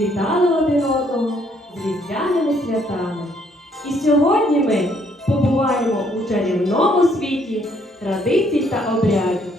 вітали один одного з різдвяними святами. І сьогодні ми побуваємо у чарівному світі традицій та обрядів.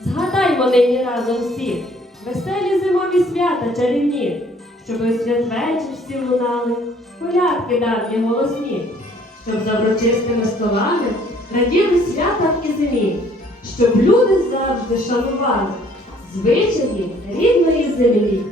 Згадаймо нині разом всі веселі зимові свята чарівні, щоб у святвечір всі лунали, колядки давні голосні, щоб за врочистими столами раділи свята і зимі, щоб люди завжди шанували звичаї рідної землі.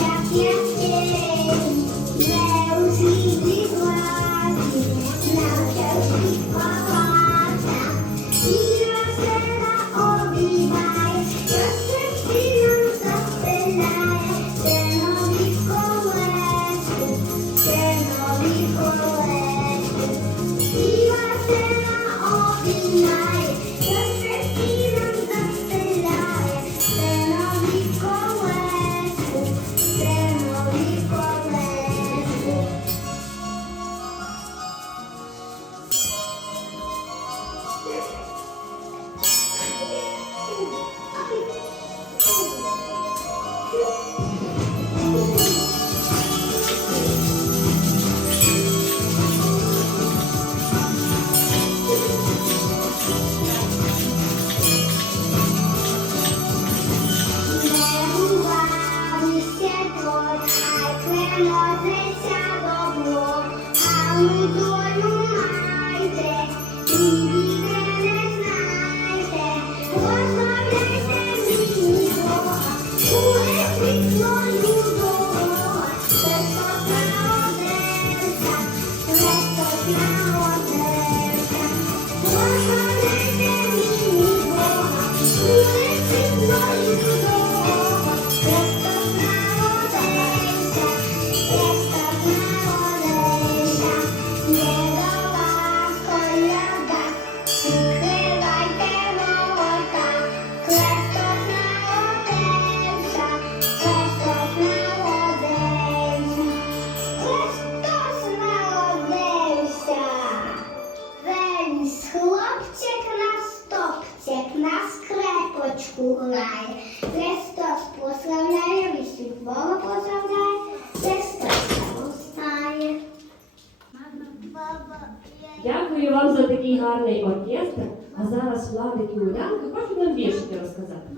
Не Весь хлопчик на стопчик, на скрепочку грає. Христос прославляє, вісіх Бога прославляє, Христос ростає. Дякую вам за такий гарний оркестр. А зараз Владик і Улянка хочуть нам віршики розказати.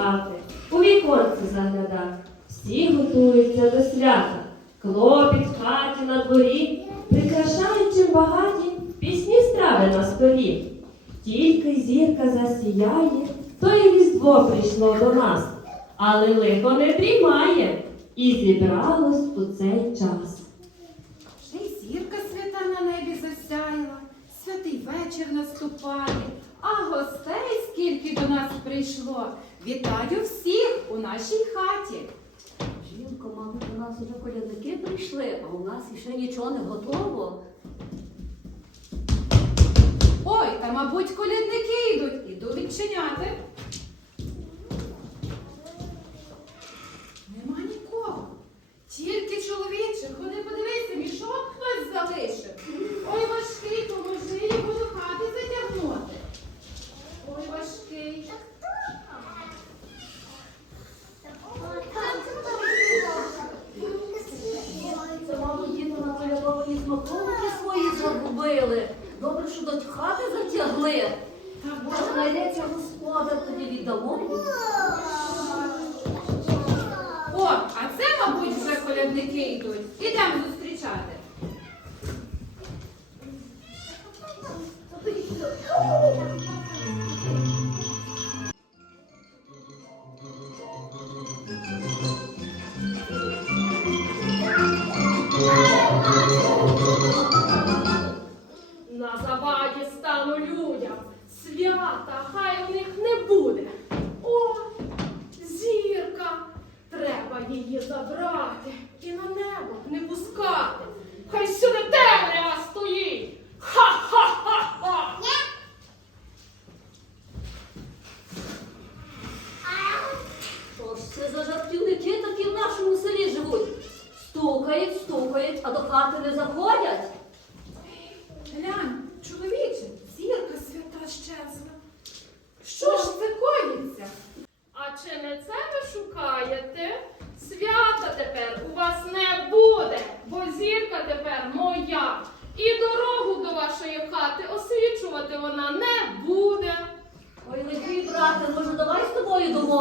Хати, у віконце загляда. Всі готуються до свята. Клопіт в хаті на дворі, прикрашаючи багаті пісні страви на столі. Тільки зірка засіяє, то й різдво прийшло до нас, але лихо не дрімає і зібралось у цей час. Вже й зірка свята на небі засяяла, святий вечір наступає, а гостей скільки до нас прийшло. Вітаю всіх у нашій хаті. Жінко, мабуть, до нас вже колядники прийшли, а у нас ще нічого не готово. Ой, та мабуть, колядники йдуть. Іду відчиняти. До хати затягли. Та Може, знайдеться господар, тобі віддамо. О, а це, мабуть, вже колядники йдуть. Ідемо зустрічати. На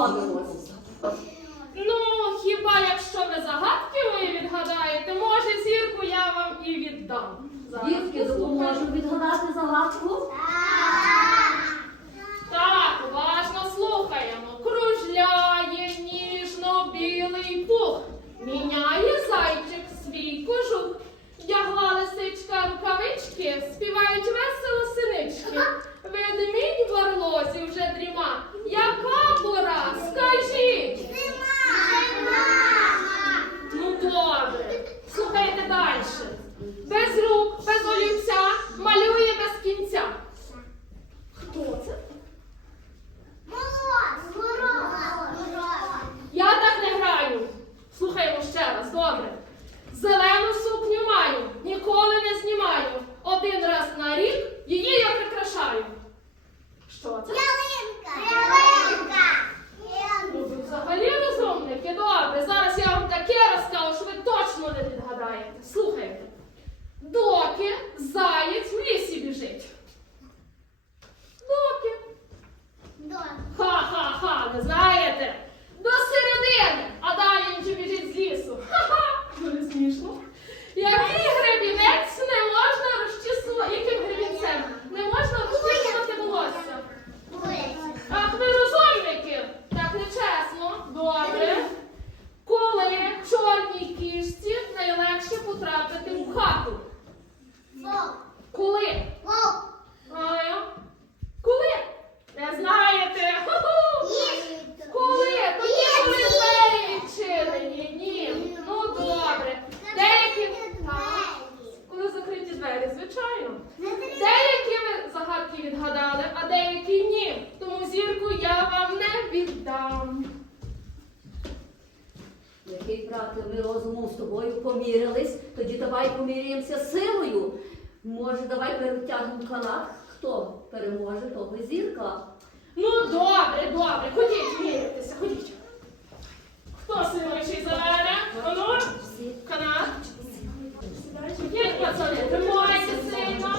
тобою? Ну, хіба якщо ви загадки мої відгадаєте, може зірку я вам і віддам. Зараз Дітки допоможуть відгадати загадку. Так, уважно слухаємо. Кружляє ніжно білий пух. Міняє зайчик свій кожух. Вдягла лисичка рукавички, співають весело синички. Ведмідь в орлозі вже дріма. Яка пора? Скажіть. Ну добре, слухайте далі. Без рук, без олівця, малює без кінця. pessoa. Який брате, ми розумом з тобою помірялись, тоді давай поміряємося силою. Може, давай перетягнемо канат. Хто переможе, того зірка. Ну добре, добре. Ходіть, мірятися, ходіть. Хто сильніший за мене? Ану, канат. Ходіть, пацани, тримайте сильно.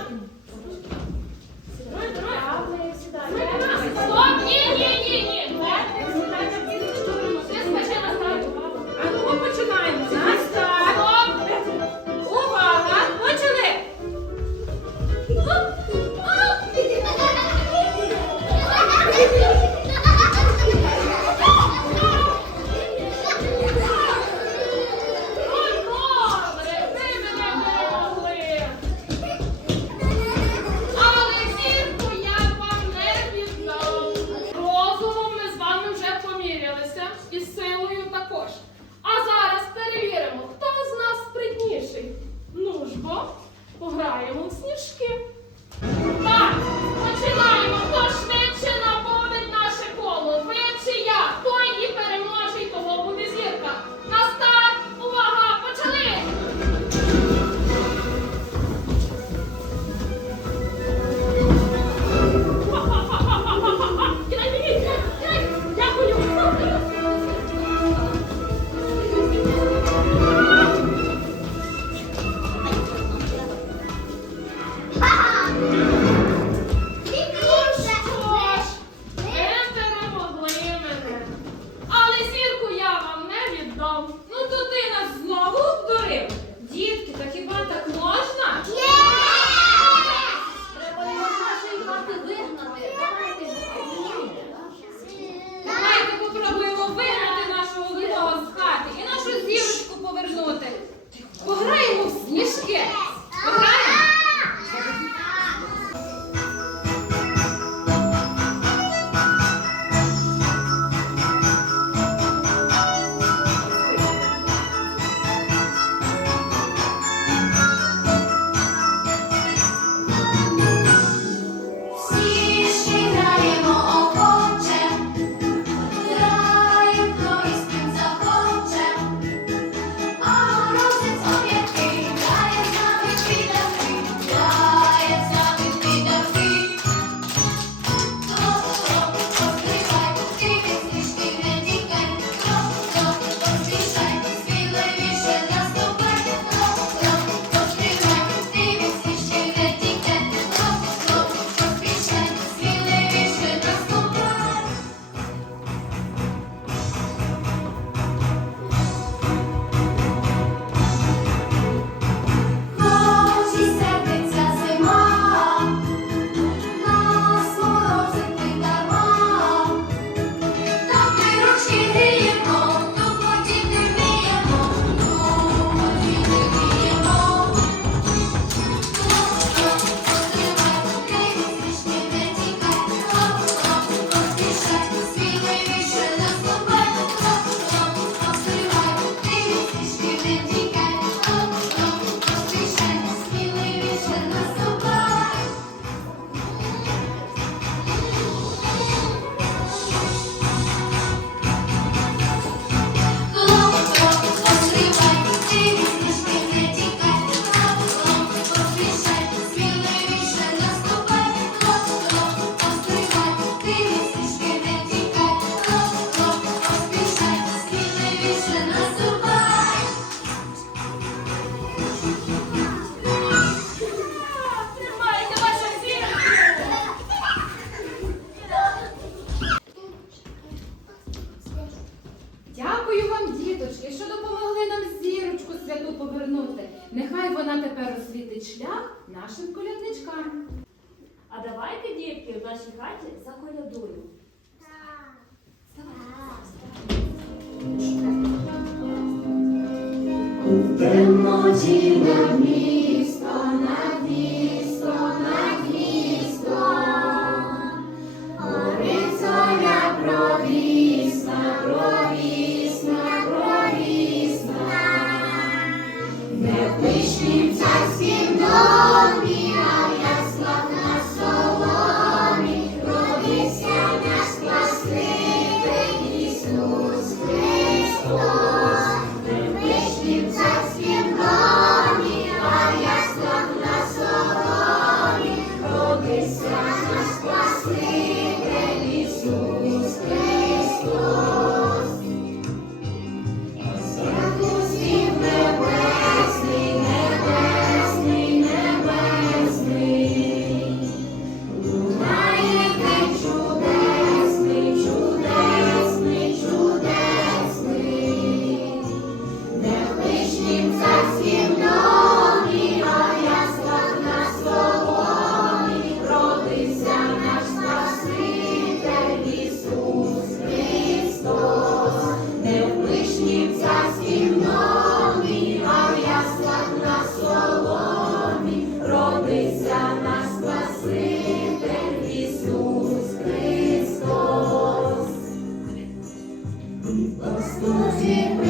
Господь,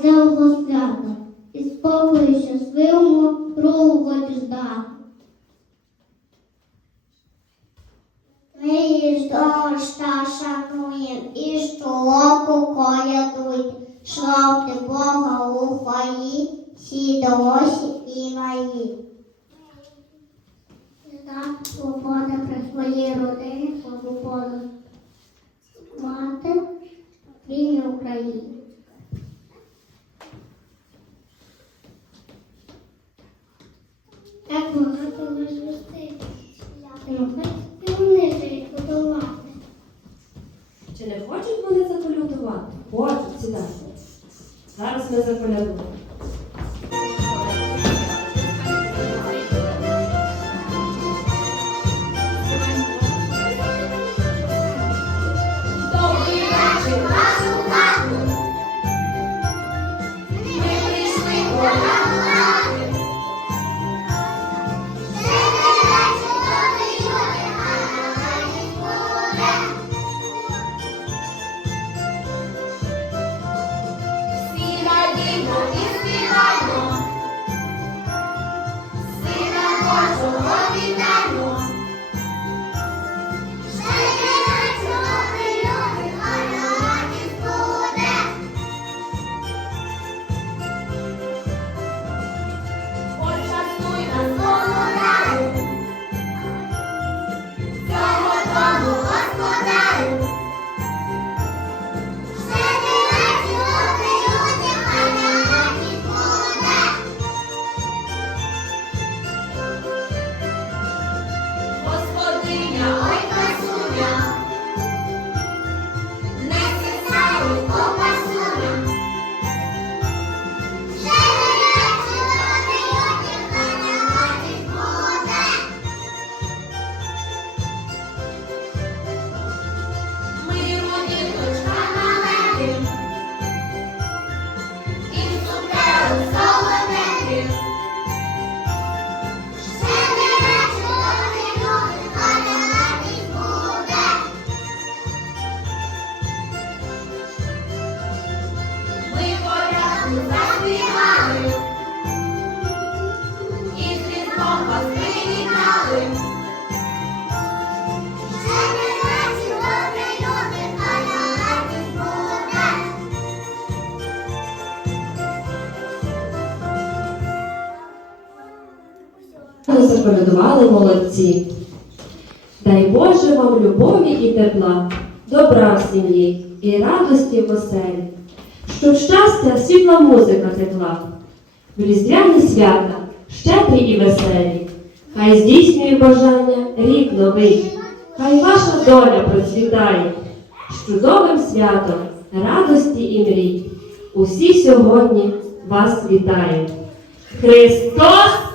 щасливого свята і спокою щасливому кругу ждати. Ми їж доща шануєм і щолоку колядуй, Славте Бога у хвалі, всі доросі і мої. Так, свобода при своїй родині свободу. Мати вільні України. Так багато розвести, і унижують годувати. Чи не хочуть вони заколядувати? Хочуть сідати. Зараз ми заколядуємо. Amen. Заколядували молодці. Дай Боже вам любові і тепла, добра в сім'ї і радості в оселі, щоб щастя, світла музика текла, в різдвяні свята, щедрі і веселі, хай здійснює бажання рік новий, хай ваша доля процвітає, з чудовим святом, радості і мрій. Усі сьогодні вас вітають. Христос